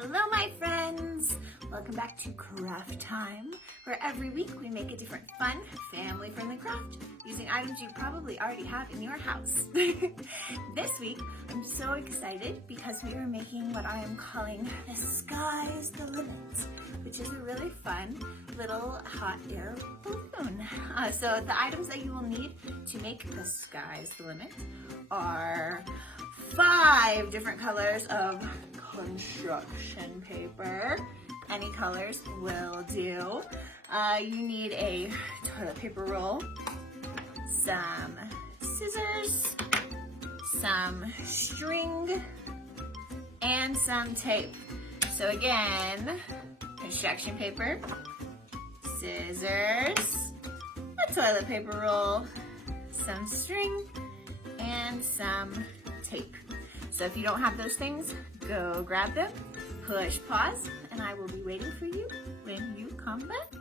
Hello my friends! Welcome back to Craft Time, where every week we make a different fun, family-friendly craft using items you probably already have in your house. This week, I'm so excited because we are making what I am calling the Sky's the Limit, which is a really fun little hot air balloon. So the items that you will need to make the Sky's the Limit are 5 different colors of construction paper. Any colors will do. You need a toilet paper roll, some scissors, some string, and some tape. So again, construction paper, scissors, a toilet paper roll, some string, and some tape. So if you don't have those things, go grab them, push pause, and I will be waiting for you when you come back.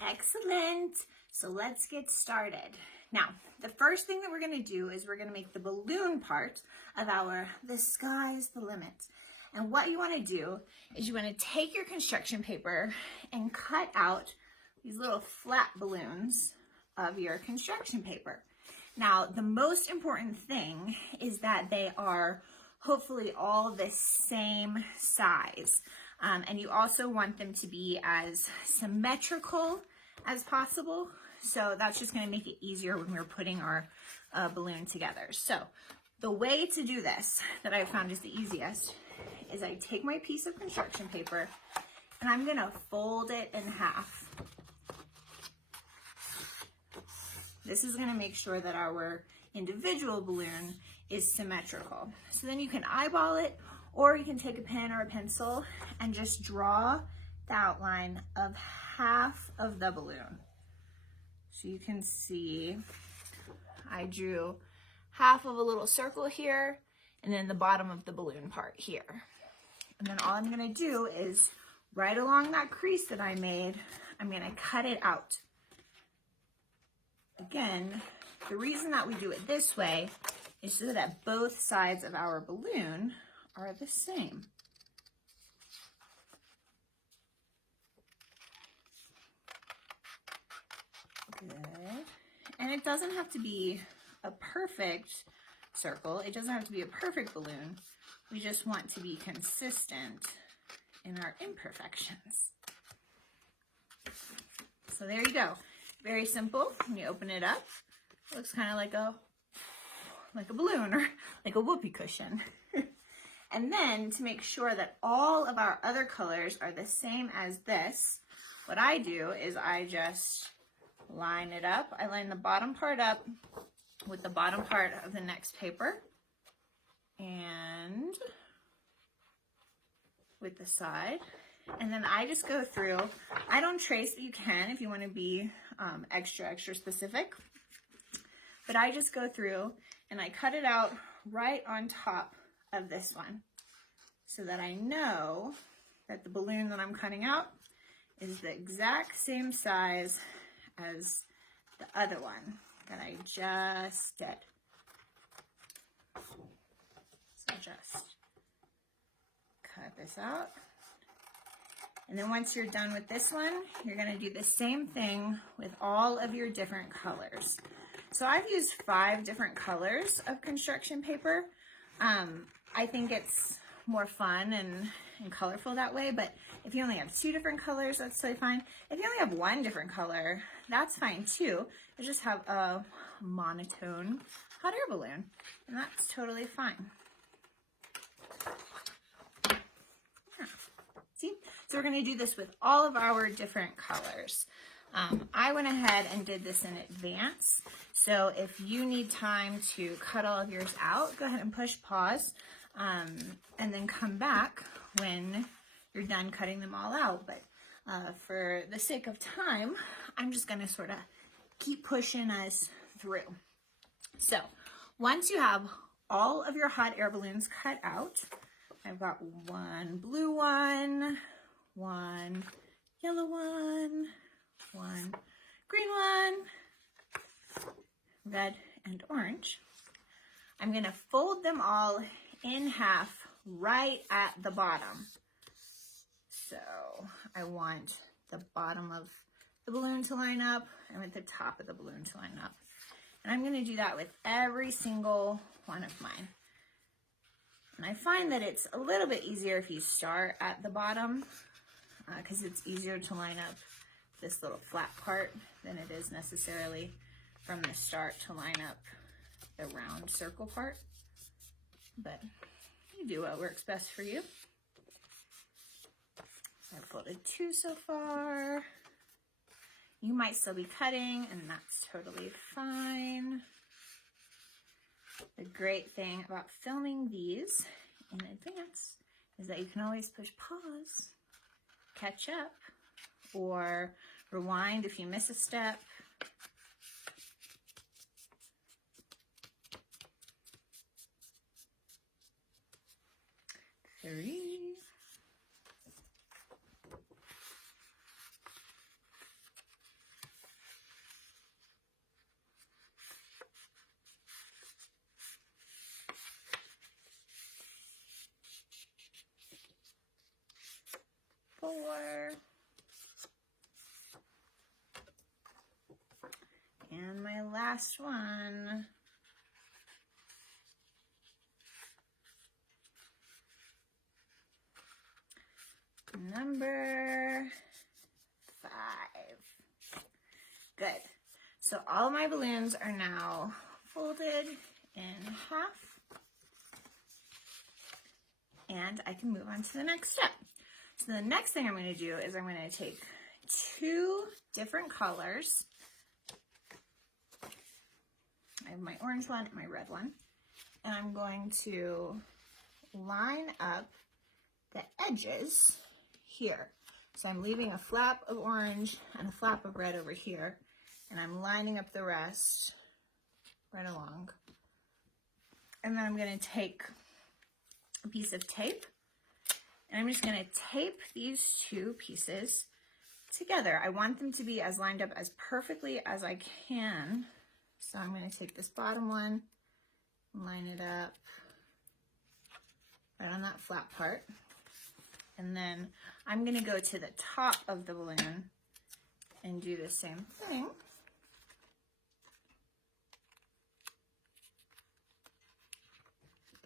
Excellent. So let's get started. Now, the first thing that we're going to do is we're going to make the balloon part of our The Sky's the Limit. And what you want to do is you want to take your construction paper and cut out these little flat balloons of your construction paper. Now, the most important thing is that they are hopefully all the same size. And you also want them to be as symmetrical as possible. So that's just gonna make it easier when we're putting our balloon together. So the way to do this that I found is the easiest is I take my piece of construction paper and I'm gonna fold it in half. This is going to make sure that our individual balloon is symmetrical. So then you can eyeball it, or you can take a pen or a pencil and just draw the outline of half of the balloon. So you can see I drew half of a little circle here and then the bottom of the balloon part here. And then all I'm going to do is right along that crease that I made, I'm going to cut it out. Again, the reason that we do it this way is so that both sides of our balloon are the same. Good. And it doesn't have to be a perfect circle. It doesn't have to be a perfect balloon. We just want to be consistent in our imperfections. So there you go. Very simple. When you open it up, it looks kind of like a balloon or like a whoopee cushion. And then to make sure that all of our other colors are the same as this, what I do is I just line it up. I line the bottom part up with the bottom part of the next paper and with the side. And then I just go through, I don't trace, but you can if you want to be extra specific. But I just go through and I cut it out right on top of this one so that I know that the balloon that I'm cutting out is the exact same size as the other one that I just did. So just cut this out. And then once you're done with this one, you're going to do the same thing with all of your different colors. So I've used 5 different colors of construction paper. I think it's more fun and colorful that way, but if you only have 2 different colors, that's totally fine. If you only have 1 different color, that's fine too. You just have a monotone hot air balloon, and that's totally fine. See? So we're going to do this with all of our different colors. I went ahead and did this in advance. So if you need time to cut all of yours out, go ahead and push pause and then come back when you're done cutting them all out. But for the sake of time, I'm just going to sort of keep pushing us through. So once you have all of your hot air balloons cut out, I've got 1 blue one, 1 yellow one, 1 green one, red and orange. I'm going to fold them all in half right at the bottom. So I want the bottom of the balloon to line up. I want the top of the balloon to line up. And I'm gonna do that with every single one of mine. And I find that it's a little bit easier if you start at the bottom because it's easier to line up this little flat part than it is necessarily from the start to line up the round circle part. But you do what works best for you. I've folded 2 so far. You might still be cutting, and that's totally fine. The great thing about filming these in advance is that you can always push pause, catch up, or rewind if you miss a step. Three. 4. And my last one. Number 5. Good. So all my balloons are now folded in half. And I can move on to the next step. So the next thing I'm going to do is I'm going to take 2 different colors. I have my orange one and my red one. And I'm going to line up the edges here. So I'm leaving a flap of orange and a flap of red over here. And I'm lining up the rest right along. And then I'm going to take a piece of tape. And I'm just going to tape these 2 pieces together. I want them to be as lined up as perfectly as I can. So I'm going to take this bottom one, line it up right on that flat part. And then I'm going to go to the top of the balloon and do the same thing.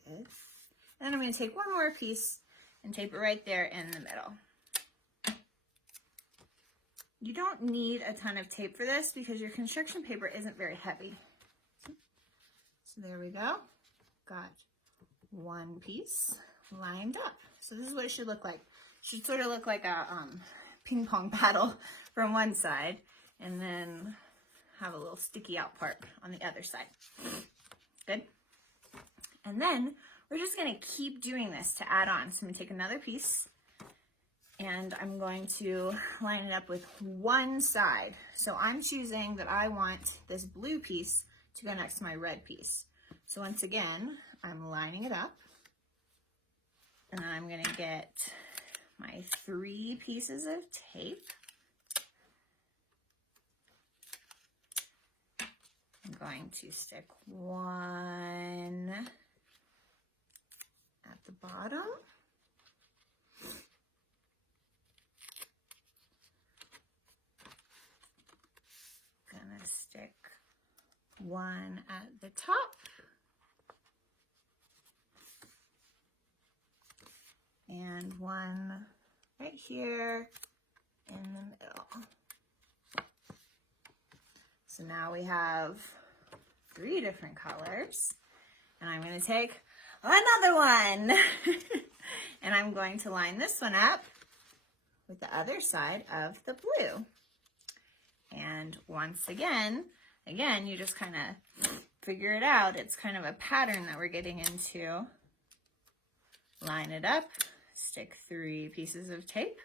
Good. And I'm going to take one more piece and tape it right there in the middle. You don't need a ton of tape for this because your construction paper isn't very heavy. So there we go. Got one piece lined up. So this is what it should look like. It should sort of look like a ping pong paddle from one side and then have a little sticky out part on the other side. Good. And then we're just going to keep doing this to add on. So I'm going to take another piece and I'm going to line it up with one side. So I'm choosing that I want this blue piece to go next to my red piece. So once again, I'm lining it up and I'm going to get my 3 pieces of tape. I'm going to stick one at the bottom. Gonna stick one at the top. And one right here in the middle. So now we have 3 different colors. And I'm going to take another one. And I'm going to line this one up with the other side of the blue. And once again, you just kind of figure it out. It's kind of a pattern that we're getting into. Line it up, stick 3 pieces of tape,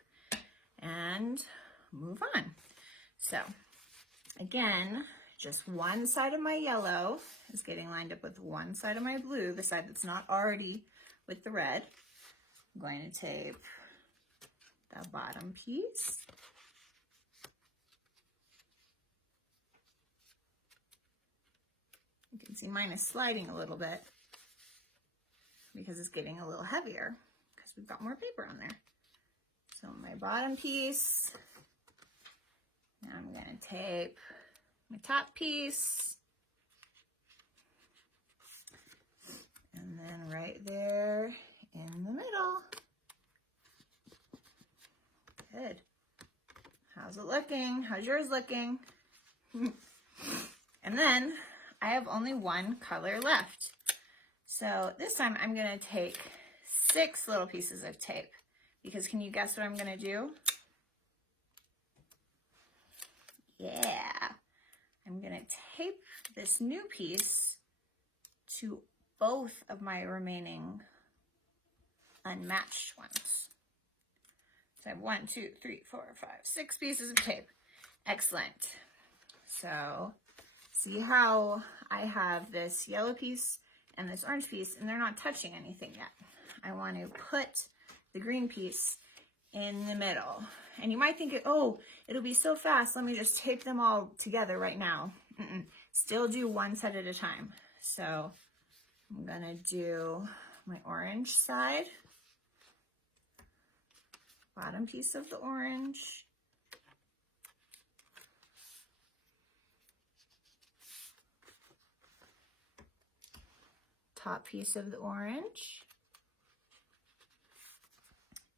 and move on. So again, just one side of my yellow is getting lined up with one side of my blue, the side that's not already with the red. I'm going to tape the bottom piece. You can see mine is sliding a little bit. because it's getting a little heavier because we've got more paper on there. So my bottom piece, now I'm going to tape my top piece, and then right there in the middle. Good. How's it looking? How's yours looking? And then I have only one color left. So this time I'm going to take 6 little pieces of tape, because can you guess what I'm going to do? Yeah. I'm going to tape this new piece to both of my remaining unmatched ones. So I have 1, 2, 3, 4, 5, 6 pieces of tape. Excellent. So see how I have this yellow piece and this orange piece, and they're not touching anything yet. I want to put the green piece in the middle. And you might think, oh, it'll be so fast. Let me just tape them all together right now. Still do one set at a time. So I'm gonna do my orange side, bottom piece of the orange, top piece of the orange,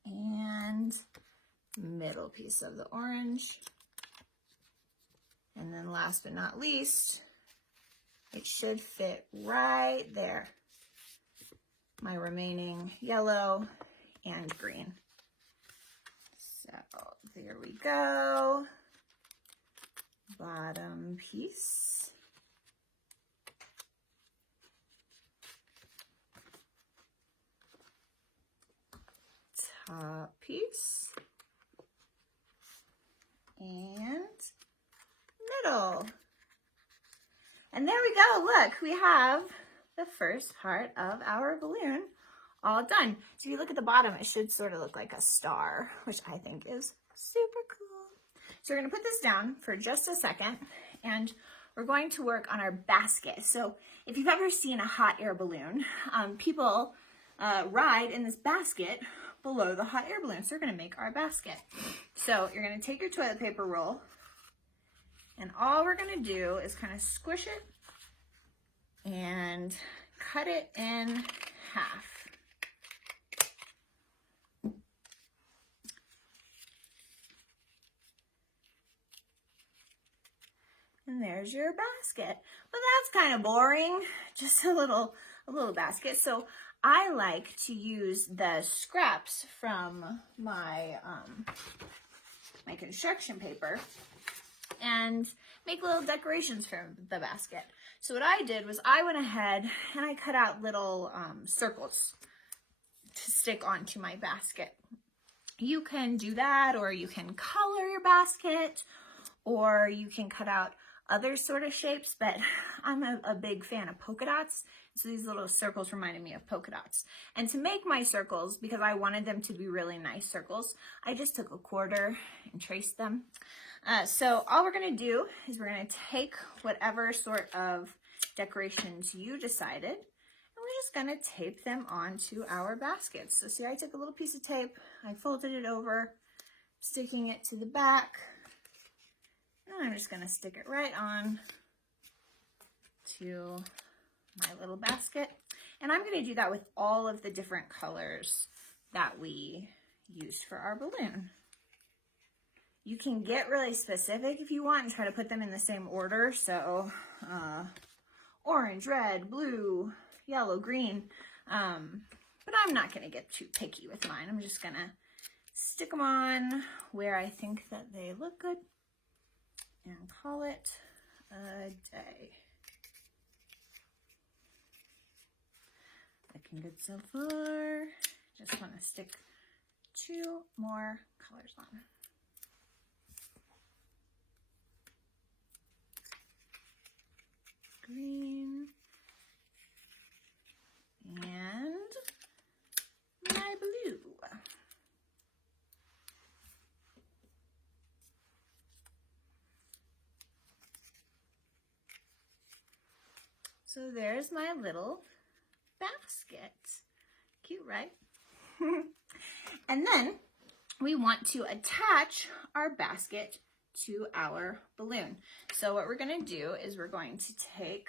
and middle piece of the orange. And then last but not least, it should fit right there, my remaining yellow and green. So there we go. Bottom piece. Top piece. And middle. And there we go. Look, we have the first part of our balloon all done. So if you look at the bottom, it should sort of look like a star, which I think is super cool. So we're going to put this down for just a second, and we're going to work on our basket. So if you've ever seen a hot air balloon, people ride in this basket below the hot air balloon. So we're going to make our basket. So you're going to take your toilet paper roll, and all we're going to do is kind of squish it and cut it in half. And there's your basket. But that's kind of boring, just a little basket. So I like to use the scraps from my my construction paper and make little decorations for the basket. So what I did was I went ahead and I cut out little circles to stick onto my basket. You can do that, or you can color your basket, or you can cut out other sort of shapes, but I'm a big fan of polka dots. So these little circles reminded me of polka dots. And to make my circles, because I wanted them to be really nice circles, I just took a quarter and traced them. So all we're gonna do is we're gonna take whatever sort of decorations you decided, and we're just gonna tape them onto our baskets. So see, I took a little piece of tape, I folded it over, sticking it to the back, and I'm just gonna stick it right on to my little basket. And I'm gonna do that with all of the different colors that we used for our balloon. You can get really specific if you want and try to put them in the same order. So orange, red, blue, yellow, green. But I'm not gonna get too picky with mine. I'm just gonna stick them on where I think that they look good and call it a day. Looking good so far. Just want to stick 2 more colors on. Green and my blue. So there's my little basket. Cute, right? And then we want to attach our basket to our balloon. So what we're going to do is we're going to take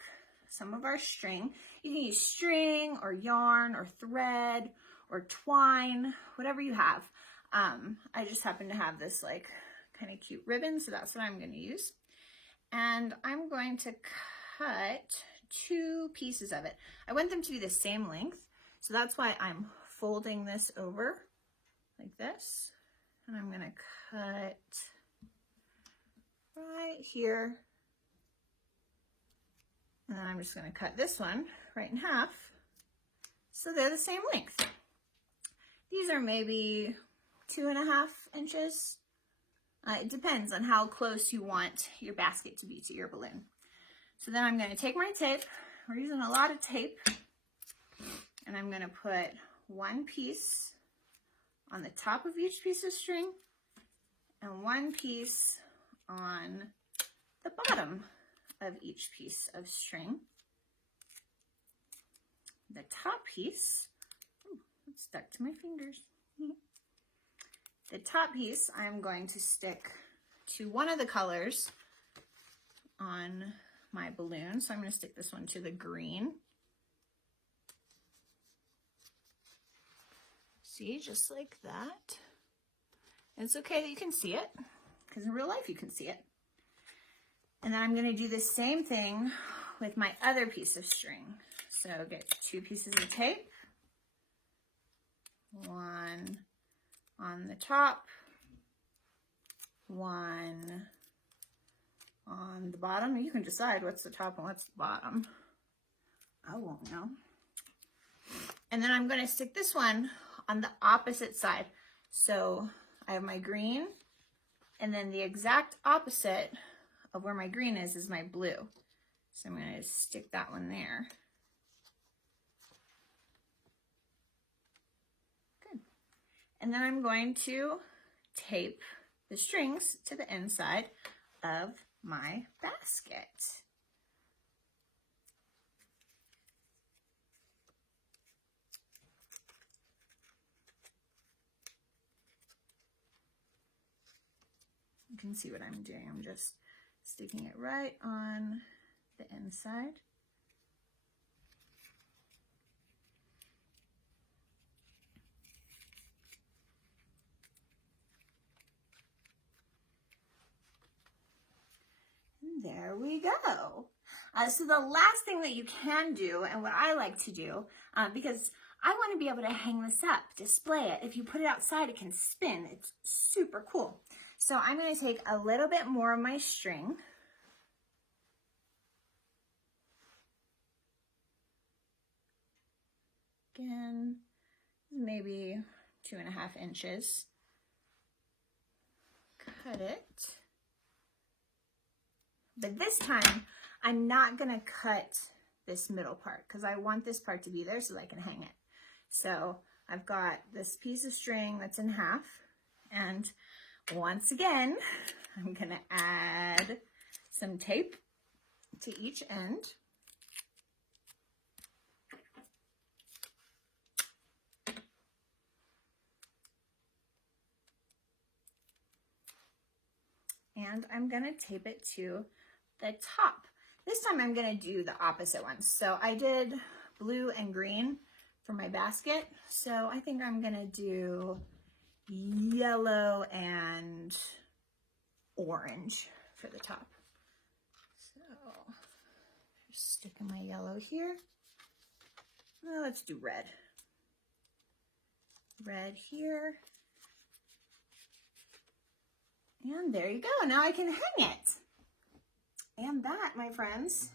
some of our string. You can use string or yarn or thread or twine, whatever you have. I just happen to have this like kind of cute ribbon, so that's what I'm going to use. And I'm going to cut 2 pieces of it. I want them to be the same length, so that's why I'm folding this over like this. And I'm going to cut right here. And then I'm just going to cut this one right in half so they're the same length. These are maybe 2.5 inches. It depends on how close you want your basket to be to your balloon. So then I'm going to take my tape. We're using a lot of tape. And I'm going to put 1 piece on the top of each piece of string and 1 piece on the bottom of each piece of string. The top piece, it's stuck to my fingers. The top piece I'm going to stick to one of the colors on my balloon. So I'm going to stick this one to the green. See, just like that. And it's okay that you can see it, because in real life you can see it. And then I'm going to do the same thing with my other piece of string. So get 2 pieces of tape, 1 on the top, 1 on the bottom. You can decide what's the top and what's the bottom. I won't know. And then I'm going to stick this one on the opposite side. So I have my green, and then the exact opposite of where my green is my blue. So I'm going to stick that one there. Good. And then I'm going to tape the strings to the inside of my basket. You can see what I'm doing. I'm just sticking it right on the inside. And there we go. So the last thing that you can do, and what I like to do, because I want to be able to hang this up, display it. If you put it outside, it can spin. It's super cool. So I'm going to take a little bit more of my string. Again, maybe 2.5 inches. Cut it. But this time, I'm not going to cut this middle part because I want this part to be there so that I can hang it. So I've got this piece of string that's in half, and once again, I'm going to add some tape to each end. And I'm going to tape it to the top. This time I'm going to do the opposite one. So I did blue and green for my basket. So I think I'm going to do yellow and orange for the top. So just sticking my yellow here. Well, let's do red. Red here. And there you go. Now I can hang it. And that, my friends,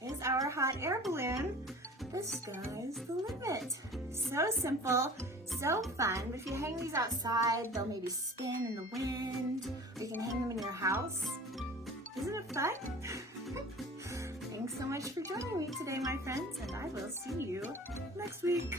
is our hot air balloon. The sky's the limit. So simple, so fun. If you hang these outside, they'll maybe spin in the wind, or you can hang them in your house. Isn't it fun? Thanks so much for joining me today, my friends, and I will see you next week.